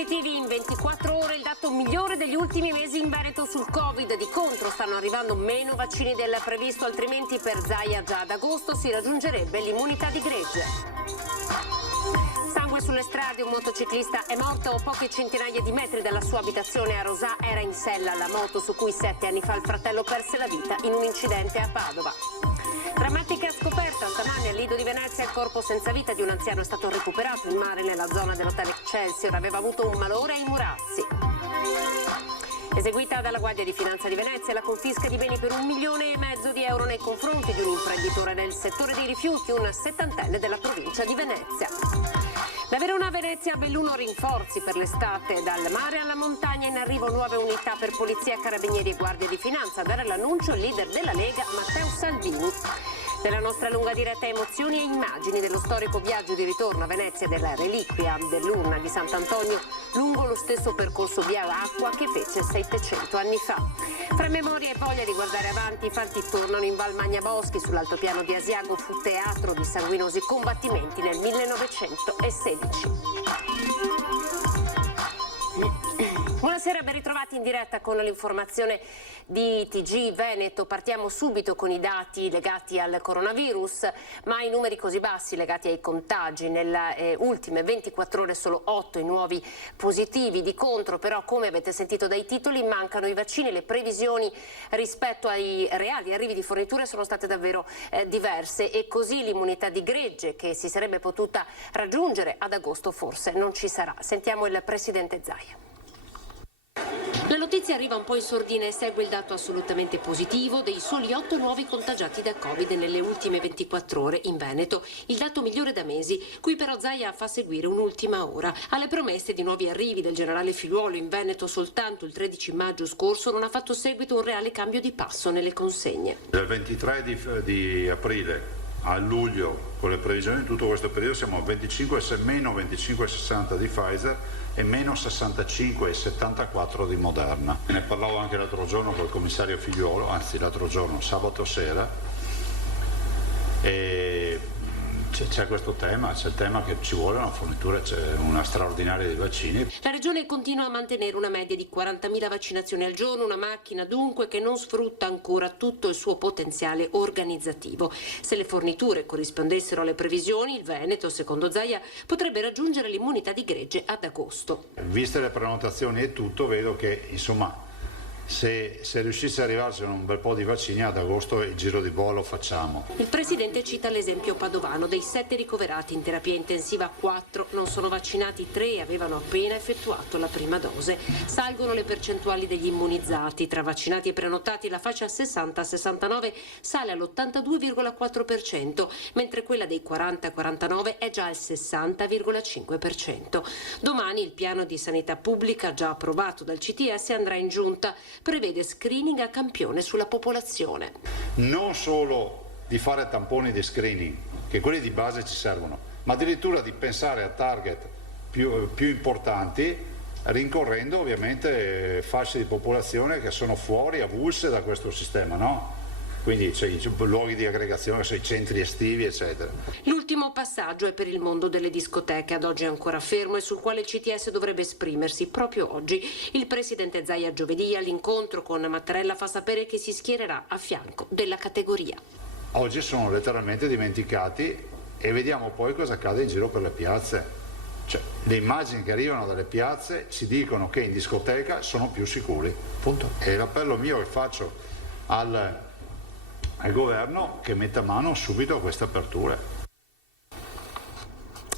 positivi in 24 ore, il dato migliore degli ultimi mesi in Veneto sul Covid. Di contro stanno arrivando meno vaccini del previsto, altrimenti per Zaia già ad agosto si raggiungerebbe l'immunità di gregge. Sangue sulle strade, un motociclista è morto a poche centinaia di metri dalla sua abitazione a Rosà. Era in sella alla moto su cui 7 anni fa il fratello perse la vita in un incidente a Padova. Drammatica scoperta, stamani al Lido di Venezia il corpo senza vita di un anziano è stato recuperato in mare nella zona dell'hotel Excelsior, aveva avuto un malore ai murazzi. Eseguita dalla Guardia di Finanza di Venezia la confisca di beni per 1,5 milioni di euro nei confronti di un imprenditore del settore dei rifiuti, un settantenne della provincia di Venezia. Da Verona a Venezia, Belluno rinforzi per l'estate, dal mare alla montagna in arrivo nuove unità per polizia, carabinieri e guardia di finanza. A dare l'annuncio il leader della Lega, Matteo Salvini. Nella nostra lunga diretta emozioni e immagini dello storico viaggio di ritorno a Venezia della reliquia dell'urna di Sant'Antonio lungo lo stesso percorso via acqua che fece 700 anni fa. Fra memoria e voglia di guardare avanti, i fatti tornano in Val Magnaboschi. Sull'altopiano di Asiago fu teatro di sanguinosi combattimenti nel 1916. Buonasera, ben ritrovati in diretta con l'informazione di TG Veneto. Partiamo subito con i dati legati al coronavirus, ma i numeri così bassi legati ai contagi. Nelle ultime 24 ore solo 8 i nuovi positivi. Di contro però, come avete sentito dai titoli, mancano i vaccini. Le previsioni rispetto ai reali arrivi di forniture sono state davvero diverse e così l'immunità di gregge che si sarebbe potuta raggiungere ad agosto forse non ci sarà. Sentiamo il presidente Zaia. La notizia arriva un po' in sordina e segue il dato assolutamente positivo dei soli 8 nuovi contagiati da Covid nelle ultime 24 ore in Veneto, il dato migliore da mesi, cui però Zaia fa seguire un'ultima ora. Alle promesse di nuovi arrivi del generale Figliuolo in Veneto soltanto il 13 maggio scorso non ha fatto seguito un reale cambio di passo nelle consegne. Dal 23 di aprile a luglio, con le previsioni di tutto questo periodo, siamo a meno 25,60 di Pfizer e meno 65,74 di Moderna. Ne parlavo anche l'altro giorno col commissario Figliuolo, anzi l'altro giorno, sabato sera, e c'è questo tema, c'è il tema che ci vuole una fornitura, c'è una straordinaria di vaccini. La Regione continua a mantenere una media di 40.000 vaccinazioni al giorno, una macchina dunque che non sfrutta ancora tutto il suo potenziale organizzativo. Se le forniture corrispondessero alle previsioni, il Veneto, secondo Zaia, potrebbe raggiungere l'immunità di gregge ad agosto. Viste le prenotazioni e tutto, vedo che insomma se riuscisse ad arrivarci un bel po' di vaccini ad agosto il giro di boa lo facciamo. Il presidente cita l'esempio padovano: dei 7 ricoverati in terapia intensiva 4 non sono vaccinati, 3 avevano appena effettuato la prima dose. Salgono le percentuali degli immunizzati, tra vaccinati e prenotati la fascia 60-69 sale all'82,4%, mentre quella dei 40-49 è già al 60,5%. Domani il piano di sanità pubblica, già approvato dal CTS, andrà in giunta. Prevede screening a campione sulla popolazione. Non solo di fare tamponi di screening, che quelli di base ci servono, ma addirittura di pensare a target più importanti, rincorrendo ovviamente fasce di popolazione che sono fuori, avulse da questo sistema, no? Quindi c'è i luoghi di aggregazione, i centri estivi, eccetera. L'ultimo passaggio è per il mondo delle discoteche, ad oggi ancora fermo e sul quale il CTS dovrebbe esprimersi proprio oggi. Il presidente Zaia giovedì all'incontro con Mattarella fa sapere che si schiererà a fianco della categoria. Oggi sono letteralmente dimenticati e vediamo poi cosa accade in giro per le piazze. Cioè, le immagini che arrivano dalle piazze ci dicono che in discoteca sono più sicuri. Punto. E l'appello mio che faccio al governo che metta mano subito a queste aperture.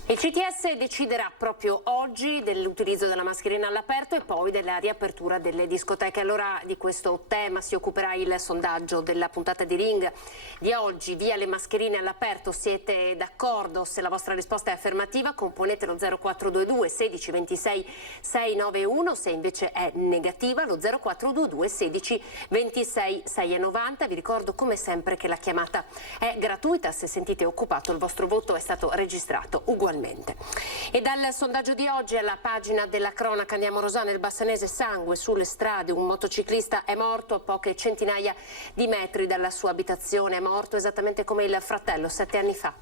Il CTS deciderà proprio oggi dell'utilizzo della mascherina all'aperto e poi della riapertura delle discoteche. Allora di questo tema si occuperà il sondaggio della puntata di Ring di oggi. Via le mascherine all'aperto, siete d'accordo? Se la vostra risposta è affermativa componete lo 0422 16 26 691, se invece è negativa lo 0422 16 26 690. Vi ricordo come sempre che la chiamata è gratuita, se sentite occupato il vostro voto è stato registrato ugualmente. E dal sondaggio di oggi alla pagina della cronaca andiamo a Rosà, nel Bassanese, sangue sulle strade, un motociclista è morto a poche centinaia di metri dalla sua abitazione, è morto esattamente come il fratello 7 anni fa.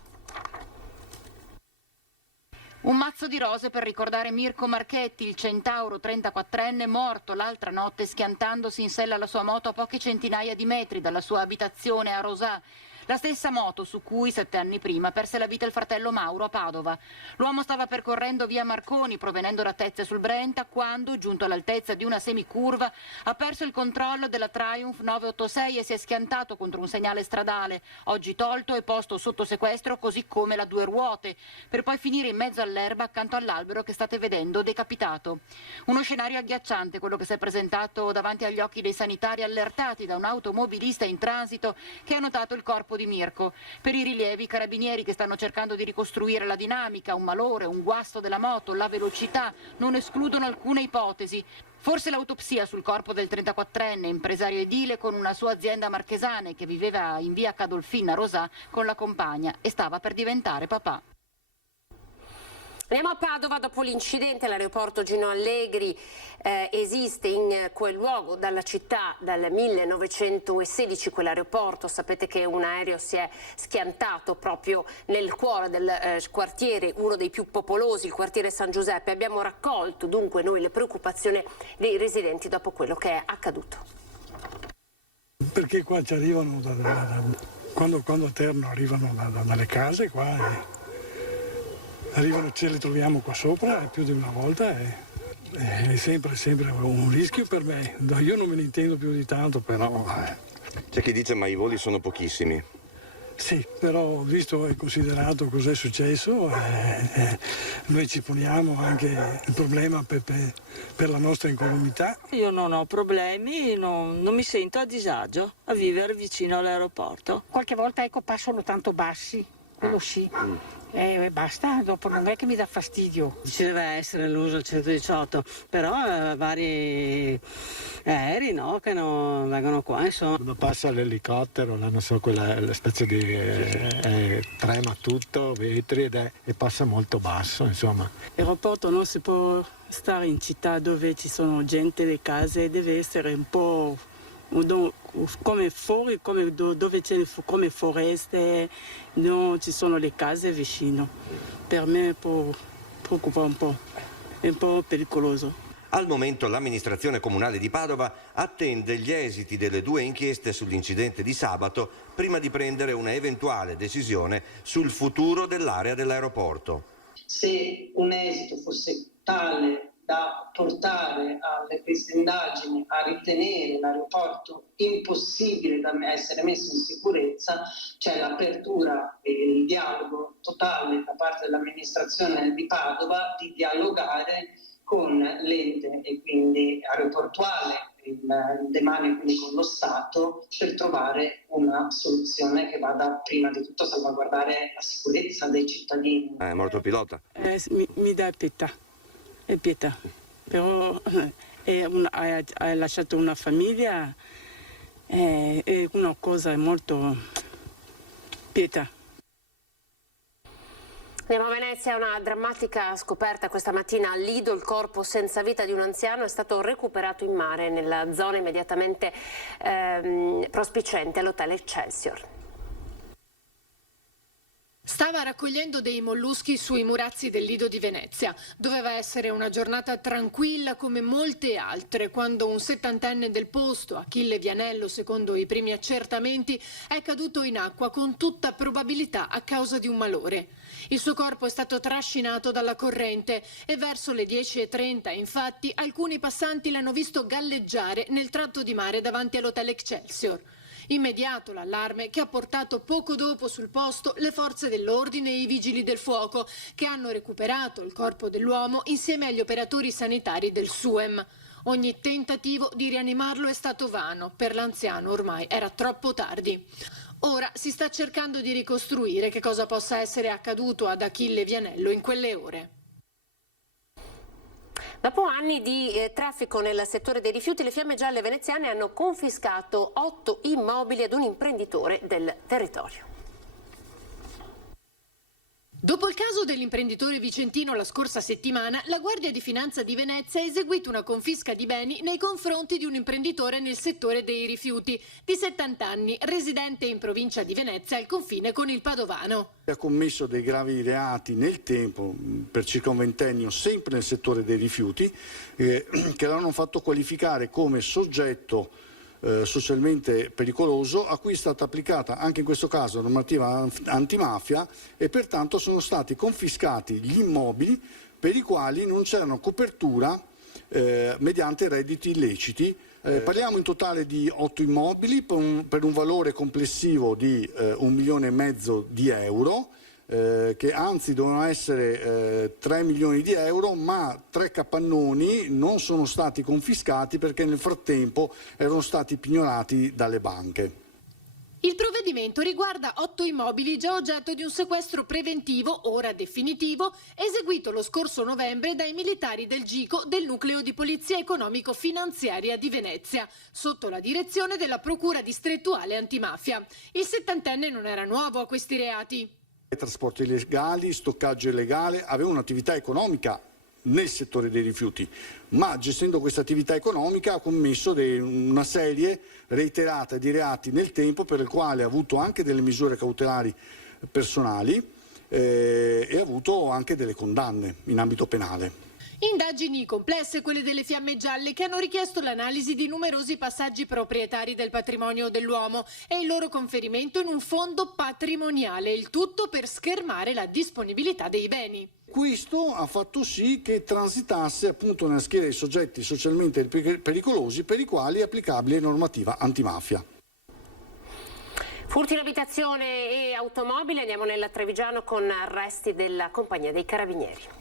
Un mazzo di rose per ricordare Mirko Marchetti, il centauro 34enne morto l'altra notte schiantandosi in sella alla sua moto a poche centinaia di metri dalla sua abitazione a Rosà. La stessa moto su cui 7 anni prima perse la vita il fratello Mauro a Padova. L'uomo stava percorrendo via Marconi provenendo da Tezze sul Brenta quando, giunto all'altezza di una semicurva, ha perso il controllo della Triumph 986 e si è schiantato contro un segnale stradale, oggi tolto e posto sotto sequestro così come la due ruote, per poi finire in mezzo all'erba accanto all'albero che state vedendo decapitato. Uno scenario agghiacciante quello che si è presentato davanti agli occhi dei sanitari allertati da un automobilista in transito che ha notato il corpo di Mirko. Per i rilievi, i carabinieri che stanno cercando di ricostruire la dinamica, un malore, un guasto della moto, la velocità, non escludono alcune ipotesi. Forse l'autopsia sul corpo del 34enne, impresario edile con una sua azienda marchesane che viveva in via Cadolfin a Rosà con la compagna e stava per diventare papà. Andiamo a Padova. Dopo l'incidente all'aeroporto Gino Allegri esiste in quel luogo dalla città dal 1916 quell'aeroporto. Sapete che un aereo si è schiantato proprio nel cuore del quartiere, uno dei più popolosi, il quartiere San Giuseppe. Abbiamo raccolto dunque noi le preoccupazioni dei residenti dopo quello che è accaduto. Perché qua ci arrivano, quando atterrano arrivano dalle case qua. Arrivano, ce le troviamo qua sopra più di una volta e è sempre un rischio per me. Io non me ne intendo più di tanto, però. C'è chi dice ma i voli sono pochissimi. Sì, però visto e considerato cos'è successo, noi ci poniamo anche il problema per la nostra incolumità. Io non ho problemi, non mi sento a disagio a vivere vicino all'aeroporto. Qualche volta passano tanto bassi, quello sì. Basta, dopo non è che mi dà fastidio. Ci deve essere l'uso del 118, però vari aerei no, che non vengono qua, insomma. Quando passa l'elicottero, non so, quella specie di trema tutto, vetri e passa molto basso, insomma. L'aeroporto non si può stare in città dove ci sono gente, le case, deve essere un po' come fuori, dove c'è come foreste, non ci sono le case vicino. Per me preoccupa un po', è un po' pericoloso. Al momento l'amministrazione comunale di Padova attende gli esiti delle 2 inchieste sull'incidente di sabato prima di prendere una eventuale decisione sul futuro dell'area dell'aeroporto. Se un esito fosse tale da portare alle queste indagini a ritenere l'aeroporto impossibile da essere messo in sicurezza, c'è l'apertura e il dialogo totale da parte dell'amministrazione di Padova di dialogare con l'ente e quindi aeroportuale, il demane quindi con lo Stato, per trovare una soluzione che vada prima di tutto a salvaguardare la sicurezza dei cittadini. È morto il pilota? Mi dà pietà, però ha lasciato una famiglia, è una cosa molto pietà. Andiamo a Venezia, una drammatica scoperta questa mattina a Lido. Il corpo senza vita di un anziano è stato recuperato in mare nella zona immediatamente prospiciente all'hotel Excelsior. Stava raccogliendo dei molluschi sui murazzi del Lido di Venezia. Doveva essere una giornata tranquilla come molte altre, quando un 70enne del posto, Achille Vianello, secondo i primi accertamenti, è caduto in acqua con tutta probabilità a causa di un malore. Il suo corpo è stato trascinato dalla corrente e verso le 10:30, infatti, alcuni passanti l'hanno visto galleggiare nel tratto di mare davanti all'hotel Excelsior. Immediato l'allarme che ha portato poco dopo sul posto le forze dell'ordine e i vigili del fuoco, che hanno recuperato il corpo dell'uomo insieme agli operatori sanitari del SUEM. Ogni tentativo di rianimarlo è stato vano, per l'anziano ormai era troppo tardi. Ora si sta cercando di ricostruire che cosa possa essere accaduto ad Achille Vianello in quelle ore. Dopo anni di traffico nel settore dei rifiuti, le Fiamme Gialle veneziane hanno confiscato 8 immobili ad un imprenditore del territorio. Dopo il caso dell'imprenditore vicentino la scorsa settimana, la Guardia di Finanza di Venezia ha eseguito una confisca di beni nei confronti di un imprenditore nel settore dei rifiuti, di 70 anni, residente in provincia di Venezia al confine con il Padovano. Ha commesso dei gravi reati nel tempo, per circa un ventennio, sempre nel settore dei rifiuti, che l'hanno fatto qualificare come soggetto socialmente pericoloso, a cui è stata applicata anche in questo caso la normativa antimafia e pertanto sono stati confiscati gli immobili per i quali non c'erano copertura mediante redditi illeciti. Parliamo in totale di 8 immobili per un valore complessivo di 1,5 milioni di euro, che anzi dovevano essere 3 milioni di euro, ma 3 capannoni non sono stati confiscati perché nel frattempo erano stati pignorati dalle banche. Il provvedimento riguarda 8 immobili già oggetto di un sequestro preventivo, ora definitivo, eseguito lo scorso novembre dai militari del GICO del Nucleo di Polizia Economico-Finanziaria di Venezia, sotto la direzione della Procura Distrettuale Antimafia. Il settantenne non era nuovo a questi reati. Trasporti illegali, stoccaggio illegale, aveva un'attività economica nel settore dei rifiuti, ma gestendo questa attività economica ha commesso una serie reiterata di reati nel tempo, per il quale ha avuto anche delle misure cautelari personali e ha avuto anche delle condanne in ambito penale. Indagini complesse quelle delle Fiamme Gialle, che hanno richiesto l'analisi di numerosi passaggi proprietari del patrimonio dell'uomo e il loro conferimento in un fondo patrimoniale, il tutto per schermare la disponibilità dei beni. Questo ha fatto sì che transitasse appunto nella schiera dei soggetti socialmente pericolosi per i quali è applicabile normativa antimafia. Furti in abitazione e automobile, andiamo nel Trevigiano con arresti della compagnia dei Carabinieri.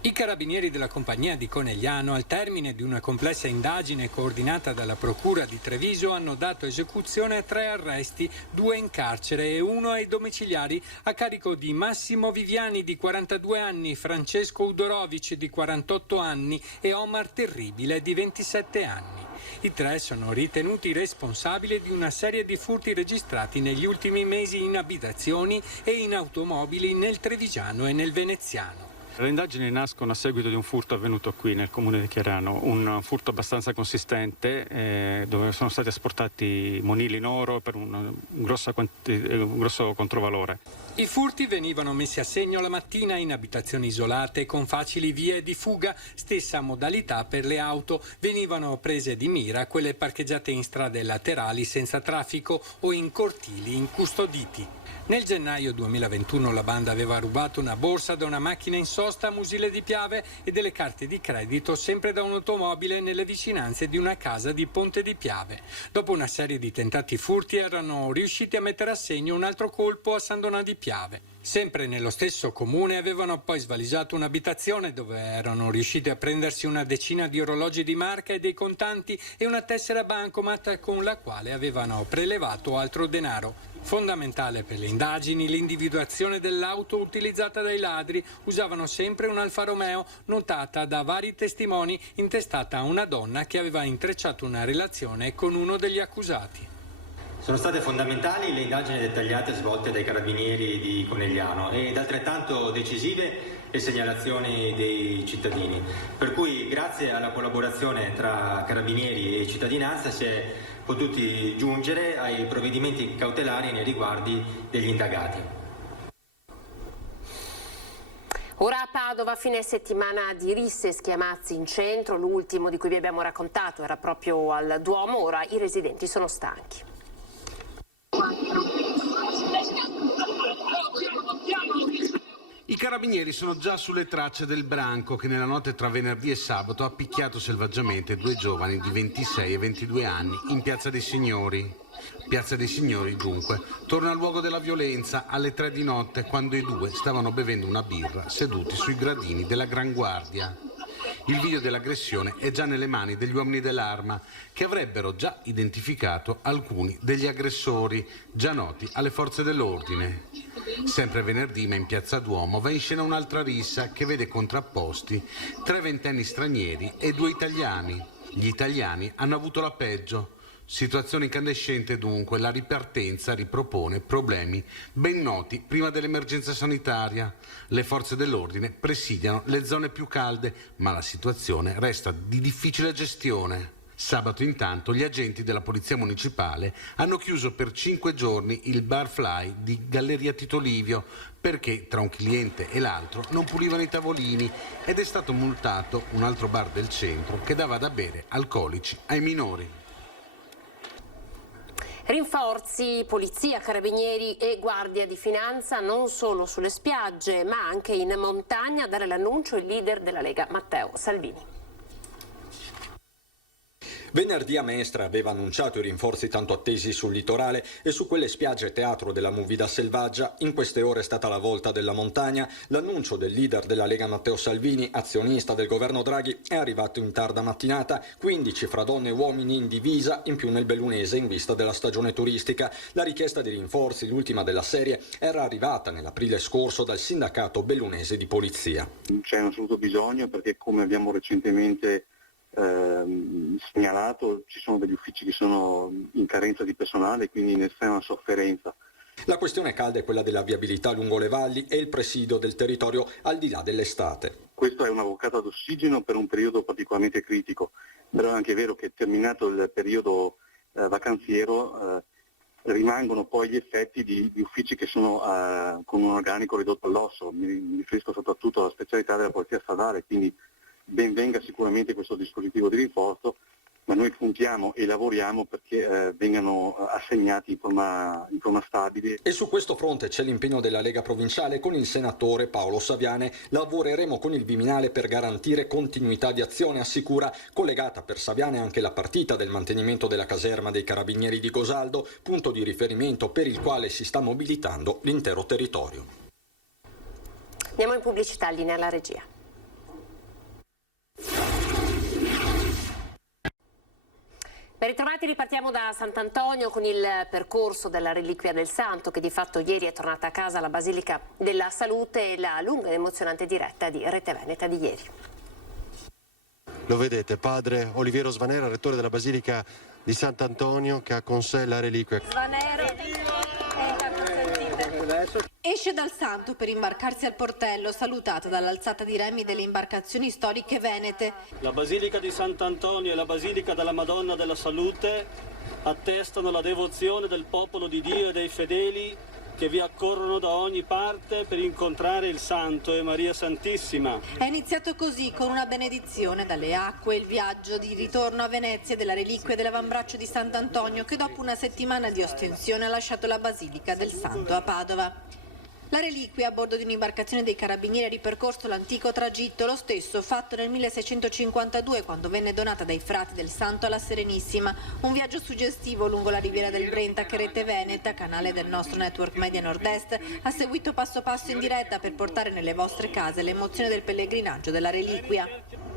I carabinieri della compagnia di Conegliano, al termine di una complessa indagine coordinata dalla Procura di Treviso, hanno dato esecuzione a 3 arresti, 2 in carcere e 1 ai domiciliari, a carico di Massimo Viviani di 42 anni, Francesco Udorovic di 48 anni e Omar Terribile di 27 anni. I 3 sono ritenuti responsabili di una serie di furti registrati negli ultimi mesi in abitazioni e in automobili nel Trevigiano e nel Veneziano. Le indagini nascono a seguito di un furto avvenuto qui nel comune di Chiarano, un furto abbastanza consistente dove sono stati asportati monili in oro per un grosso controvalore. I furti venivano messi a segno la mattina in abitazioni isolate con facili vie di fuga, stessa modalità per le auto. Venivano prese di mira quelle parcheggiate in strade laterali senza traffico o in cortili incustoditi. Nel gennaio 2021 la banda aveva rubato una borsa da una macchina in sosta a Musile di Piave e delle carte di credito sempre da un'automobile nelle vicinanze di una casa di Ponte di Piave. Dopo una serie di tentati furti erano riusciti a mettere a segno un altro colpo a San Donà di Piave. Sempre nello stesso comune avevano poi svaligiato un'abitazione dove erano riusciti a prendersi una decina di orologi di marca e dei contanti e una tessera bancomat con la quale avevano prelevato altro denaro. Fondamentale per le indagini l'individuazione dell'auto utilizzata dai ladri. Usavano sempre un Alfa Romeo, notata da vari testimoni, intestata a una donna che aveva intrecciato una relazione con uno degli accusati. Sono state fondamentali le indagini dettagliate svolte dai carabinieri di Conegliano ed altrettanto decisive le segnalazioni dei cittadini, per cui grazie alla collaborazione tra carabinieri e cittadinanza si è potuti giungere ai provvedimenti cautelari nei riguardi degli indagati. Ora a Padova, fine settimana di risse e schiamazzi in centro, l'ultimo di cui vi abbiamo raccontato era proprio al Duomo, ora i residenti sono stanchi. I carabinieri sono già sulle tracce del branco che nella notte tra venerdì e sabato ha picchiato selvaggiamente 2 giovani di 26 e 22 anni in Piazza dei Signori. Piazza dei Signori, dunque, torna al luogo della violenza alle 3 di notte quando i 2 stavano bevendo una birra seduti sui gradini della Gran Guardia. Il video dell'aggressione è già nelle mani degli uomini dell'Arma, che avrebbero già identificato alcuni degli aggressori, già noti alle forze dell'ordine. Sempre venerdì, ma in Piazza Duomo, va in scena un'altra rissa che vede contrapposti 3 ventenni stranieri e 2 italiani. Gli italiani hanno avuto la peggio. Situazione incandescente dunque, la ripartenza ripropone problemi ben noti prima dell'emergenza sanitaria. Le forze dell'ordine presidiano le zone più calde, ma la situazione resta di difficile gestione. Sabato intanto gli agenti della Polizia Municipale hanno chiuso per 5 giorni il bar Fly di Galleria Tito Livio perché tra un cliente e l'altro non pulivano i tavolini ed è stato multato un altro bar del centro che dava da bere alcolici ai minori. Rinforzi, polizia, carabinieri e guardia di finanza non solo sulle spiagge ma anche in montagna, a dare l'annuncio il leader della Lega Matteo Salvini. Venerdì a Mestre aveva annunciato i rinforzi tanto attesi sul litorale e su quelle spiagge teatro della movida selvaggia. In queste ore è stata la volta della montagna. L'annuncio del leader della Lega Matteo Salvini, azionista del governo Draghi, è arrivato in tarda mattinata. 15 fra donne e uomini in divisa, in più nel bellunese in vista della stagione turistica. La richiesta di rinforzi, l'ultima della serie, era arrivata nell'aprile scorso dal sindacato bellunese di polizia. C'è un assoluto bisogno perché, come abbiamo recentemente segnalato, ci sono degli uffici che sono in carenza di personale, quindi in estrema sofferenza. La questione calda è quella della viabilità lungo le valli e il presidio del territorio al di là dell'estate. Questo è una boccata d'ossigeno per un periodo particolarmente critico, però è anche vero che terminato il periodo vacanziero rimangono poi gli effetti di uffici che sono con un organico ridotto all'osso. Mi riferisco soprattutto alla specialità della polizia stradale, quindi ben venga sicuramente questo dispositivo di rinforzo, ma noi puntiamo e lavoriamo perché vengano assegnati in forma stabile. E su questo fronte c'è l'impegno della Lega Provinciale con il senatore Paolo Saviane. Lavoreremo con il Viminale per garantire continuità di azione, assicura. Collegata per Saviane anche la partita del mantenimento della caserma dei Carabinieri di Gosaldo, punto di riferimento per il quale si sta mobilitando l'intero territorio. Andiamo in pubblicità, linea alla regia. Ben ritrovati, ripartiamo da Sant'Antonio con il percorso della reliquia del Santo che di fatto ieri è tornata a casa alla Basilica della Salute e la lunga ed emozionante diretta di Rete Veneta di ieri. Lo vedete, padre Oliviero Svanera, rettore della Basilica di Sant'Antonio, che ha con sé la reliquia. Svanera, esce dal Santo per imbarcarsi al portello, salutato dall'alzata di remi delle imbarcazioni storiche venete. La Basilica di Sant'Antonio e la Basilica della Madonna della Salute attestano la devozione del popolo di Dio e dei fedeli che vi accorrono da ogni parte per incontrare il Santo e Maria Santissima. È iniziato così, con una benedizione dalle acque, il viaggio di ritorno a Venezia della reliquia dell'avambraccio di Sant'Antonio che dopo una settimana di ostensione ha lasciato la Basilica del Santo a Padova. La reliquia a bordo di un'imbarcazione dei Carabinieri ha ripercorso l'antico tragitto, lo stesso fatto nel 1652 quando venne donata dai frati del Santo alla Serenissima. Un viaggio suggestivo lungo la riviera del Brenta che Rete Veneta, canale del nostro network Media Nord-Est, ha seguito passo passo in diretta per portare nelle vostre case l'emozione del pellegrinaggio della reliquia.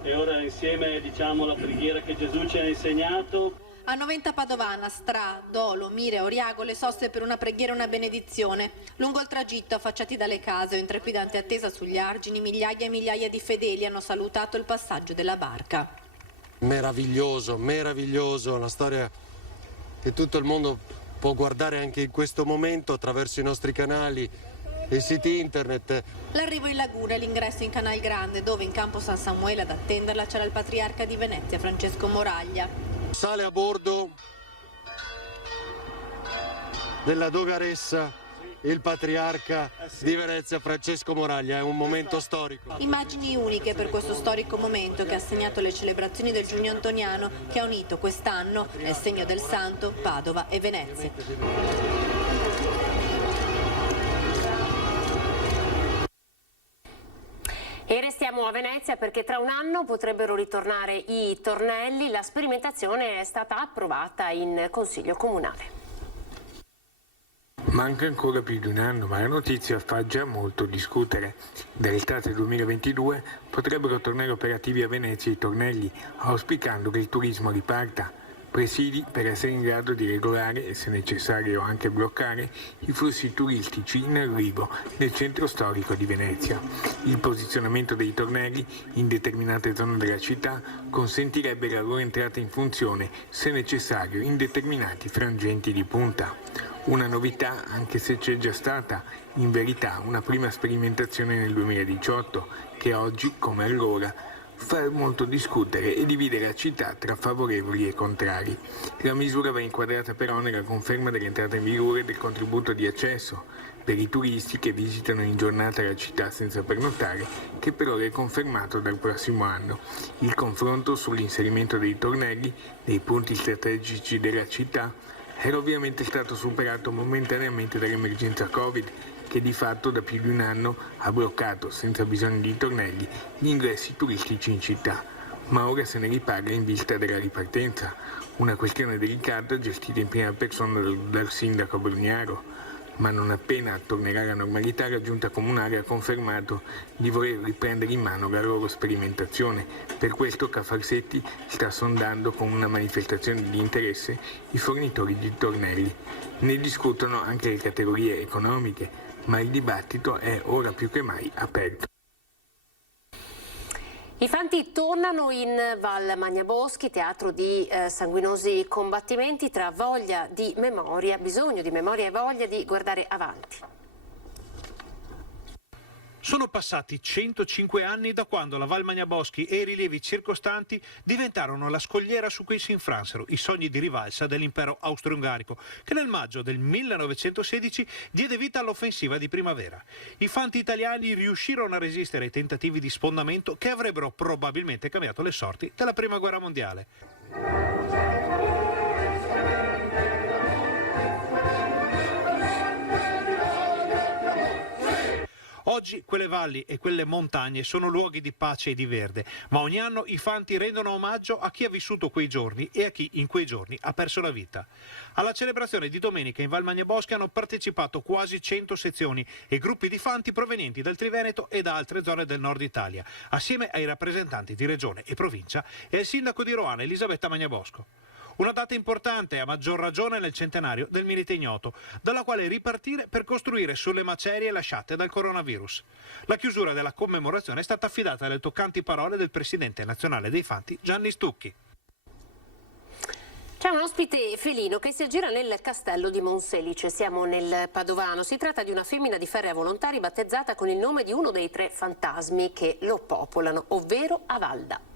E ora insieme diciamo la preghiera che Gesù ci ha insegnato. A Noventa Padovana, Stra, Dolo, Mire, Oriago le soste per una preghiera e una benedizione. Lungo il tragitto, affacciati dalle case o in trepidante attesa sugli argini, migliaia e migliaia di fedeli hanno salutato il passaggio della barca. Meraviglioso, meraviglioso, la storia che tutto il mondo può guardare anche in questo momento attraverso i nostri canali e siti internet. L'arrivo in laguna e l'ingresso in Canal Grande, dove in campo San Samuele ad attenderla c'era il patriarca di Venezia, Francesco Moraglia. Sale a bordo della Dogaressa il patriarca di Venezia Francesco Moraglia, è un momento storico. Immagini uniche per questo storico momento che ha segnato le celebrazioni del Giugno Antoniano che ha unito quest'anno, nel segno del Santo, Padova e Venezia. E restiamo a Venezia perché tra un anno potrebbero ritornare i tornelli. La sperimentazione è stata approvata in Consiglio Comunale. Manca ancora più di un anno, ma la notizia fa già molto discutere. Dall'estate 2022 potrebbero tornare operativi a Venezia i tornelli, auspicando che il turismo riparta. presidi per essere in grado di regolare e se necessario anche bloccare i flussi turistici in arrivo nel centro storico di Venezia. Il posizionamento dei tornelli in determinate zone della città consentirebbe la loro entrata in funzione se necessario in determinati frangenti di punta. Una novità, anche se c'è già stata in verità una prima sperimentazione nel 2018 che oggi, come allora, fa molto discutere e divide la città tra favorevoli e contrari. La misura va inquadrata però nella conferma dell'entrata in vigore del contributo di accesso per i turisti che visitano in giornata la città senza pernottare, che però è confermato dal prossimo anno. Il confronto sull'inserimento dei tornelli nei punti strategici della città era ovviamente stato superato momentaneamente dall'emergenza Covid, che di fatto da più di un anno ha bloccato, senza bisogno di tornelli, gli ingressi turistici in città. Ma ora se ne riparla in vista della ripartenza, una questione delicata gestita in prima persona dal sindaco Brugnaro. Ma non appena tornerà la normalità, la giunta comunale ha confermato di voler riprendere in mano la loro sperimentazione. Per questo Cafarsetti sta sondando con una manifestazione di interesse i fornitori di tornelli. Ne discutono anche le categorie economiche, ma il dibattito è ora più che mai aperto. I fanti tornano in Val Magnaboschi, teatro di sanguinosi combattimenti, tra voglia di memoria, bisogno di memoria e voglia di guardare avanti. Sono passati 105 anni da quando la Val Magnaboschi e i rilievi circostanti diventarono la scogliera su cui si infransero i sogni di rivalsa dell'impero austro-ungarico, che nel maggio del 1916 diede vita all'offensiva di primavera. I fanti italiani riuscirono a resistere ai tentativi di sfondamento che avrebbero probabilmente cambiato le sorti della Prima Guerra Mondiale. Oggi quelle valli e quelle montagne sono luoghi di pace e di verde, ma ogni anno i fanti rendono omaggio a chi ha vissuto quei giorni e a chi in quei giorni ha perso la vita. Alla celebrazione di domenica in Val Magnaboschi hanno partecipato quasi 100 sezioni e gruppi di fanti provenienti dal Triveneto e da altre zone del nord Italia, assieme ai rappresentanti di regione e provincia e al sindaco di Roana Elisabetta Magnabosco. Una data importante, a maggior ragione nel centenario del Milite Ignoto, dalla quale ripartire per costruire sulle macerie lasciate dal coronavirus. La chiusura della commemorazione è stata affidata alle toccanti parole del presidente nazionale dei fanti, Gianni Stucchi. C'è un ospite felino che si aggira nel castello di Monselice, siamo nel Padovano. Si tratta di una femmina di ferrea volontari battezzata con il nome di uno dei 3 fantasmi che lo popolano, ovvero Avalda.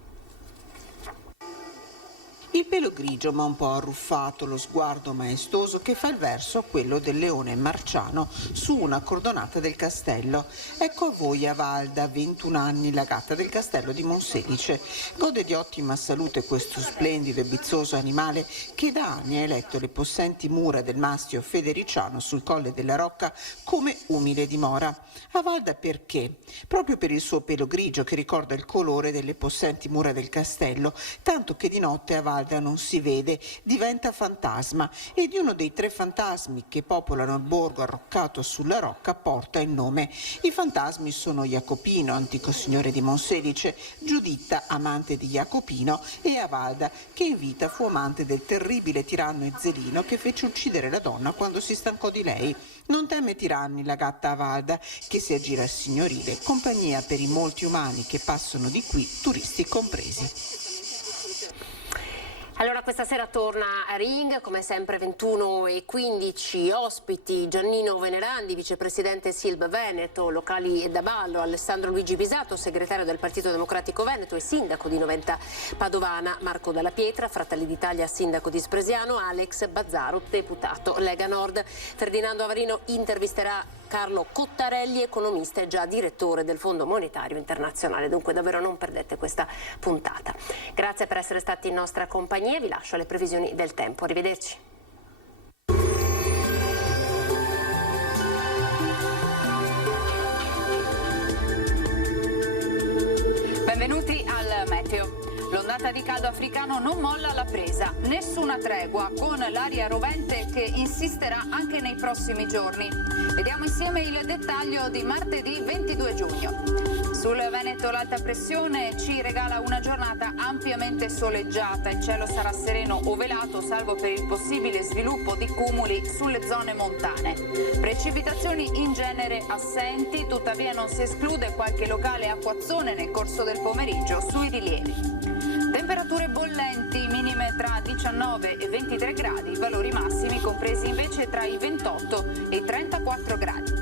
Il pelo grigio ma un po' arruffato, lo sguardo maestoso che fa il verso a quello del leone marciano su una cordonata del castello. Ecco a voi Avalda, 21 anni, la gatta del castello di Monselice. Gode di ottima salute questo splendido e bizzoso animale che da anni ha eletto le possenti mura del mastio Federiciano sul Colle della Rocca come umile dimora. Avalda perché? Proprio per il suo pelo grigio che ricorda il colore delle possenti mura del castello, tanto che di notte Avalda non si vede, diventa fantasma e di uno dei 3 fantasmi che popolano il borgo arroccato sulla rocca porta il nome. I fantasmi sono Jacopino, antico signore di Monselice, Giuditta, amante di Jacopino, e Avalda, che in vita fu amante del terribile tiranno Ezzelino che fece uccidere la donna quando si stancò di lei. Non teme tiranni la gatta Avalda, che si aggira signorile, compagnia per i molti umani che passano di qui, turisti compresi. Allora questa sera torna a Ring, come sempre 21:15, ospiti Giannino Venerandi, vicepresidente Silb Veneto, locali da ballo, Alessandro Luigi Bisato, segretario del Partito Democratico Veneto e sindaco di Noventa Padovana, Marco Dalla Pietra, Fratelli d'Italia, sindaco di Spresiano, Alex Bazzaro, deputato Lega Nord. Ferdinando Avarino intervisterà Carlo Cottarelli, economista e già direttore del Fondo Monetario Internazionale. Dunque davvero non perdete questa puntata. Grazie per essere stati in nostra compagnia, vi lascio alle previsioni del tempo. Arrivederci. Benvenuti al Meteo. L'ondata L'ondata di caldo africano non molla la presa, nessuna tregua, con l'aria rovente che insisterà anche nei prossimi giorni. Vediamo insieme il dettaglio di martedì 22 giugno. Sul Veneto l'alta pressione ci regala una giornata ampiamente soleggiata, il cielo sarà sereno o velato salvo per il possibile sviluppo di cumuli sulle zone montane. Precipitazioni in genere assenti, tuttavia non si esclude qualche locale acquazzone nel corso del pomeriggio sui rilievi. Temperature bollenti, minime tra 19 e 23 gradi, valori massimi compresi invece tra i 28 e i 34 gradi.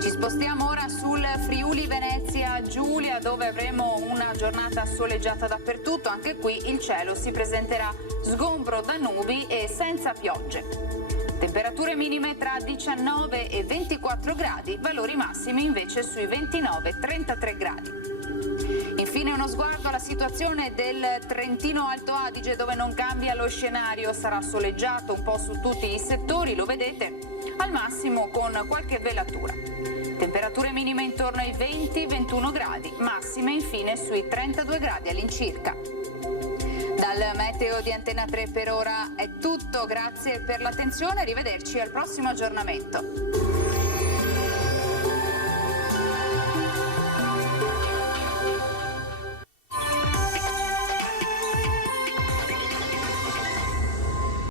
Ci spostiamo ora sul Friuli Venezia Giulia, dove avremo una giornata soleggiata dappertutto. Anche qui il cielo si presenterà sgombro da nubi e senza piogge. Temperature minime tra 19 e 24 gradi, valori massimi invece sui 29-33 gradi. Infine uno sguardo alla situazione del Trentino Alto Adige, dove non cambia lo scenario, sarà soleggiato un po' su tutti i settori, lo vedete, al massimo con qualche velatura. Temperature minime intorno ai 20-21 gradi, massime infine sui 32 gradi all'incirca. Dal meteo di Antena 3 per ora è tutto, grazie per l'attenzione, arrivederci al prossimo aggiornamento.